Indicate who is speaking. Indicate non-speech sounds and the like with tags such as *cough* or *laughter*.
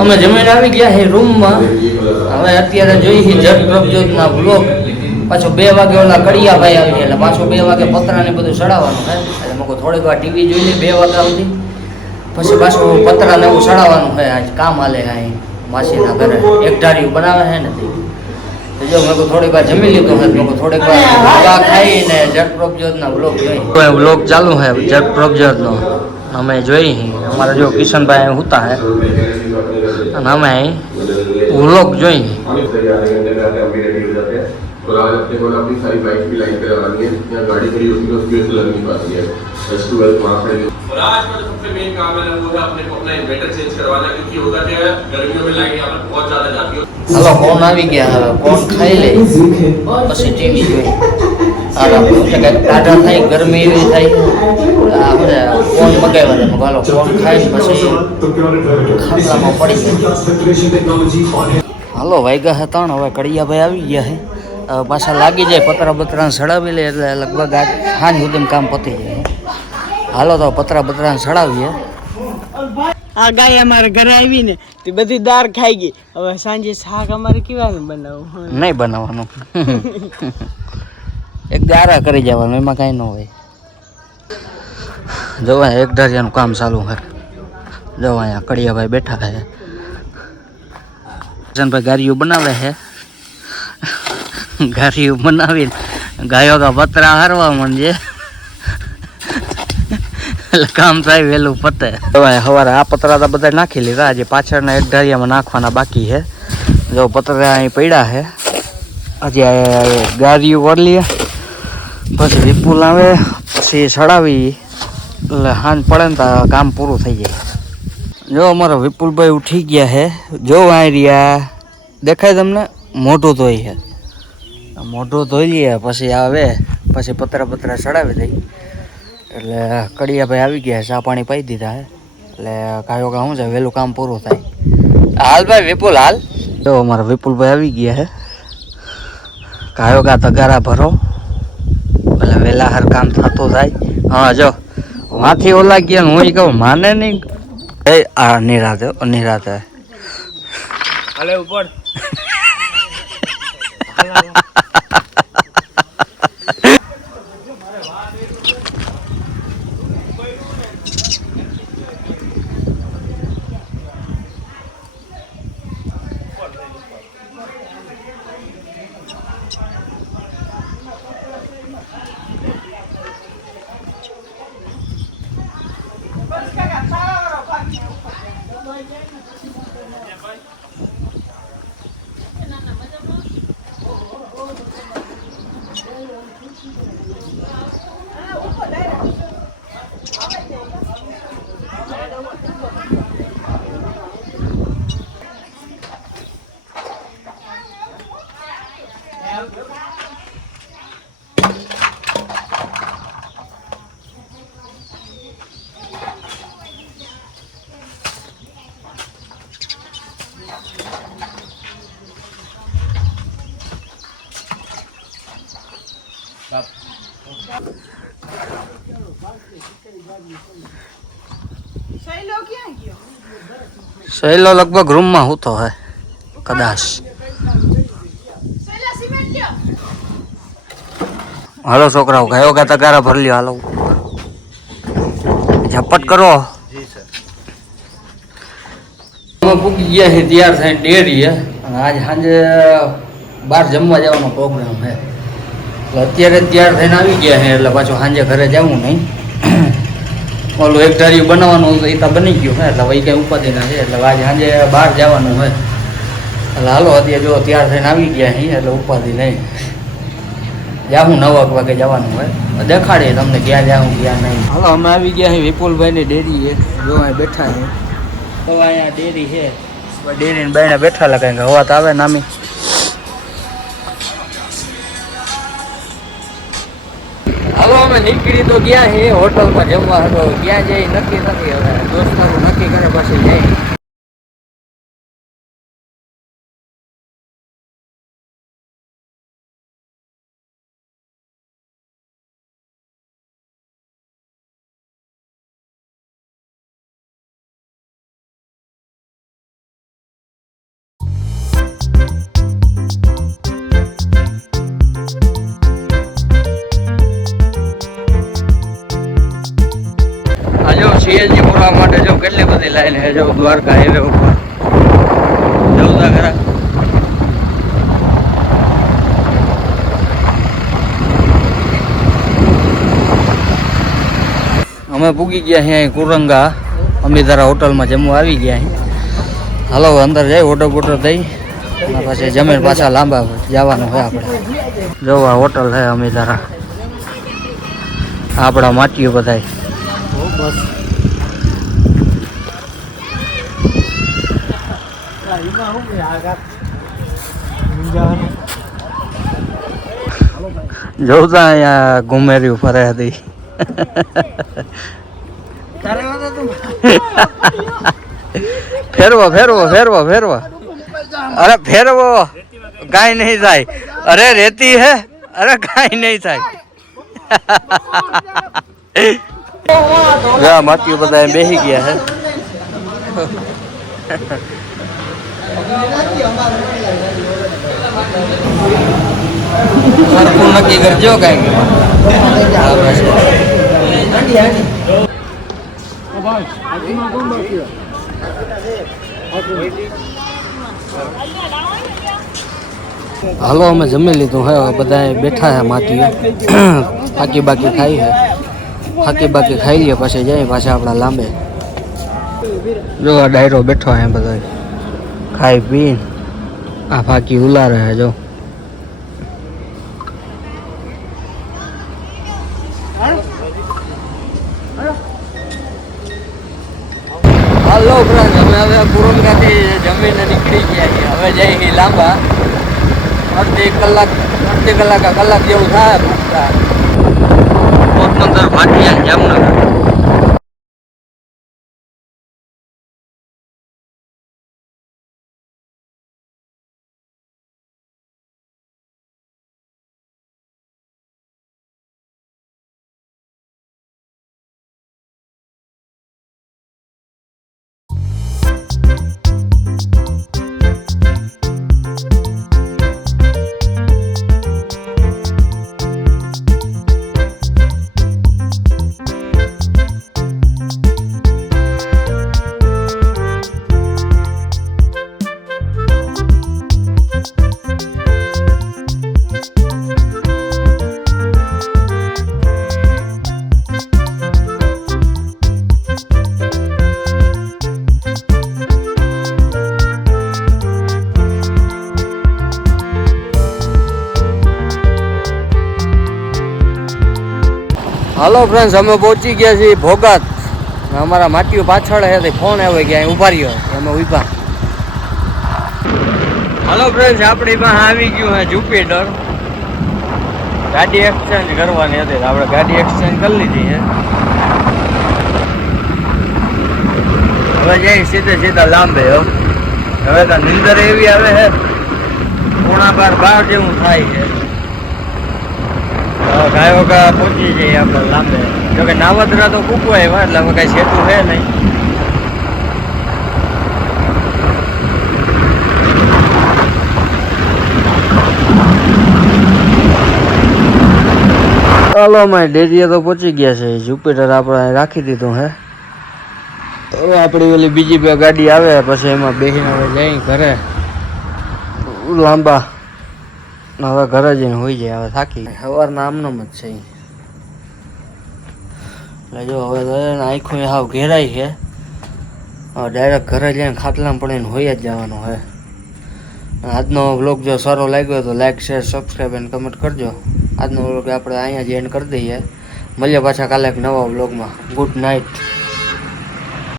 Speaker 1: અમે જમીન આવી ગયા છે રૂમમાં હવે અત્યારે જોઈ છે જટ પ્રભજોતના બ્લોક પાછો બે વાગે ઓલા કડિયાભાઈ આવી એટલે પાછો બે વાગે પતરા ને બધું ચડાવવાનું થાય. એટલે મેં થોડીક વાર ટીવી જોઈ લે બે વાગ્યા સુધી. પછી પાછું પતરા ને એવું ચડાવવાનું હોય આજ કામ હાલે હા માસીના ઘરે. એક ધાર્યું બનાવે છે ને તે. જો મેં થોડીક વાર જમી લીધું હોય મેં થોડીક વાર દવા ખાઈને જટ પ્રભજોતના બ્લોક જોઈ. બ્લોક ચાલુ છે જટ પ્રભજોતનો અમે જોઈ અમારા જો કિશનભાઈ અહીં હુતા હે. અને અમે અહીં વ્લોગ જોઈ
Speaker 2: और आज अपने को ना अपनी सारी बाइक की लाइन पे लगानी है यहाँ गाड़ी खड़ी होती है उसकी वजह से लग नहीं पाती है दस टू ट्वेल्व वहाँ खड़े
Speaker 3: और आज का जो सबसे मेन काम है ना वो है अपने को अपना इन्वर्टर चेंज करवाना क्योंकि होगा क्या है गर्मियों में लाइट यहाँ पर बहुत ज्यादा जाती है
Speaker 1: હાલો ફોન આવી ગયા હવે ફોન ખાઈ લે પછી ટીવી જોઈ આરામ ટાઢા થાય ગરમી એવી થાય આપણે ફોન મગાવ્યા હતા. હાલો ફોન ખાઈ પછી ખાંડામાં પડી હાલો વાગ્યા હે ત્રણ. હવે કડિયાભાઈ આવી ગયા હે. પાછા લાગી જાય પતરા બતરા સડાવી લે એટલે લગભગ આજ સાંજ સુધી કામ પતી જાય હાલો તો પતરા બતરા સડાવીએ.
Speaker 4: આ ગાય અમારે ઘરે આવી ને તે બધી દાળ ખાઈ ગઈ. હવે સાંજે શાક અમારે કેવા બનાવવું
Speaker 1: નહીં બનાવવાનું. એક દારા કરી જવાનું એમાં કાંઈ ન હોય. જવા એક ધારિયાનું કામ ચાલુ કરે જવા અહીંયા કડિયાભાઈ બેઠા છે. કિશનભાઈ ગારીઓ બનાવે છે. ગારીઓ બનાવીને ગાયો કા પતરા હારવા માંડે. એટલે કામ થાય વહેલું પતે. સવારે આ પતરા તો બધા નાખી લીધા. આજે પાછળના એક ધારિયામાં નાખવાના બાકી છે. જો પતરા અહીં પડ્યા છે. હજી ગારીઓ વળી પછી વિપુલ આવે, પછી સડાવી, એટલે હાંજ પડે ને તો કામ પૂરું થઈ જાય. જો અમારા વિપુલભાઈ ઉઠી ગયા છે જો આ રહ્યા. દેખાય તમને? મોઢું ધોઈ છે મોઢું ધોઈ લઈએ પછી આવે, પછી પતરા પતરા ચડાવી દઈ. એટલે કડિયાભાઈ આવી ગયા, ચા પાણી પાઈ દીધા હે. એટલે કાયો કા શું છે, વહેલું કામ પૂરું થાય. હાલ ભાઈ, વિપુલ, હાલ. જો અમારા વિપુલભાઈ આવી ગયા હે. કાયો કા તગારા ભરો. એટલે વહેલા હર કામ થતું થાય હા જો. માથી ઓલા ગયા હું એ કહું માને નહીં. એ આ નિરાતે નિરાતે.
Speaker 4: ઉપર. *laughs*
Speaker 1: allá સહેલો લગભગ રૂમમાં હોતો હે, કદાચ. હાલો છોકરાઓ, ગયો કે તગારા ભરી લ્યો, હાલો. ઝપટ કરો. પૂકી ગયા છે તૈયાર થઈને ડેરી હે આજ સાંજે બહાર જમવા જવાનો પ્રોગ્રામ એટલે અત્યારે જ તૈયાર થઈને આવી ગયા છે, એટલે પાછું સાંજે ઘરે જવું નહીં. ઓલું એક ધાર્યું બનાવવાનું હતું એ તો બની ગયું હે એટલે વહી કઈ ઉપાધિ ના છે, એટલે આજે સાંજે બહાર જવાનું હોય એટલે હાલો, અત્યારે જો તૈયાર થઈને આવી ગયા છીએ, એટલે ઉપાધિ નહીં. જાઉં નવ વાગે જવાનું હોય. દેખાડીએ તમને ક્યાં જાઉં, ક્યાં નહીં. હાલો, અમે આવી ગયા છીએ વિપુલભાઈની ડેરી એ જો અહીં બેઠા છે. તો અહીંયા ડેરી છે. ડેરીને બાઈને બેઠા લગાય કે હવા તો આવે નામી. નીકળી તો ગયા છે હોટલમાં જમવા હતો ગયા જાય નક્કી નથી હવે. દોસ્તારો નક્કી કરે પછી જઈ બધી લાઈન હે જો દ્વારકા હાઈવે ઉપર? જવું તા ખરા અમે પૂગી ગયા છીએ અહીં કુરંગા. અમીધારા હોટલમાં જમવા આવી ગયા હાલો અંદર જાય ઓટો બોટો થઈ. પછી જમીન પાછા લાંબા જવાનું હોય આપણે. જોવા હોટલ છે અમીધારા આપણા માટીઓ બધાય. જોતા અહીંયા ઘુમેરી ફરે હતી ફેરવો ફેરવો ફેરવો ફેરવો અરે ફેરવો કાંઈ નહીં થાય અરે રેતી હે અરે કાંઈ નહીં થાય ગા માટીઓ બધા અહીં બેસી ગયા હે નક્કી કરજો કઈ હાલો, અમે જમી લીધું હે બધા બેઠા હે માટીએ. હાકી બાકી ખાઈ હે. બાકી બાકી ખાઈ લઈએ પછી જઈએ પાછા આપણા લાંબે. જો ડાયરો બેઠો હે બધા ખાઈ પી આ ફાકી ઉલા રહે જો. હાલો ફ્રેન્ડ અમે હવે પુરમકાથી જમીને નીકળી ગયા છીએ. હવે જઈએ છીએ લાંબા. અડધી કલાક અડધી કલાક કલાક જેવું થાય. પૂછતા પોતનગર ભાટિયા જામનગર. હાલો ફ્રેન્ડ્સ અમે પહોંચી ગયા છીએ ભોગાત. અમારા માટીઓ પાછળ હે ફોન આવ્યો અહીં ઊભા રહ્યો અમે ઊભા હાલો ફ્રેન્ડ્સ આપણી પાસે આવી ગયું હે જુપિટર. ગાડી એક્સચેન્જ કરવાની હતી આપણે ગાડી એક્સચેન્જ કરી લીધી છે. હવે જઈ સીધે સીધા લાંબે, હો. હવે તો નિંદર એવી આવે છે, પોણા બાર બાર જેવું થાય છે. ગાય વગર પહોંચી જઈએ આપણે લાંબે. જોકે નાવદરા તો કૂકવા આવ્યા એટલે હવે કાંઈ સેતું છે નહીં. ચાલો અમે ડેરીએ તો પહોંચી ગયા છે. જુપિટર આપણે રાખી દીધું હે હવે આપણી ઓલી બીજી બે ગાડી આવે, પછી એમાં બેસીને હવે જઈ ઘરે. લાંબા. હવે ઘરે જઈને હોઈ જાય હવે થાકી સવારના આમનામ જ છે. એટલે જો હવે એને આંખો હાવ ઘેરાય છે. હવે ડાયરેક્ટ ઘરે જઈને ખાટલામાં પડીને હોઈ જ જવાનું હે આજનો વ્લોગ જો સારો લાગ્યો તો લાઈક શેર સબસ્ક્રાઈબ અને કમેન્ટ કરજો. આજનો વ્લોગ આપણે અહીંયા જ એન્ડ કરી દઈએ. મળીએ પાછા કાલે એક નવા વ્લોગમાં ગુડ નાઇટ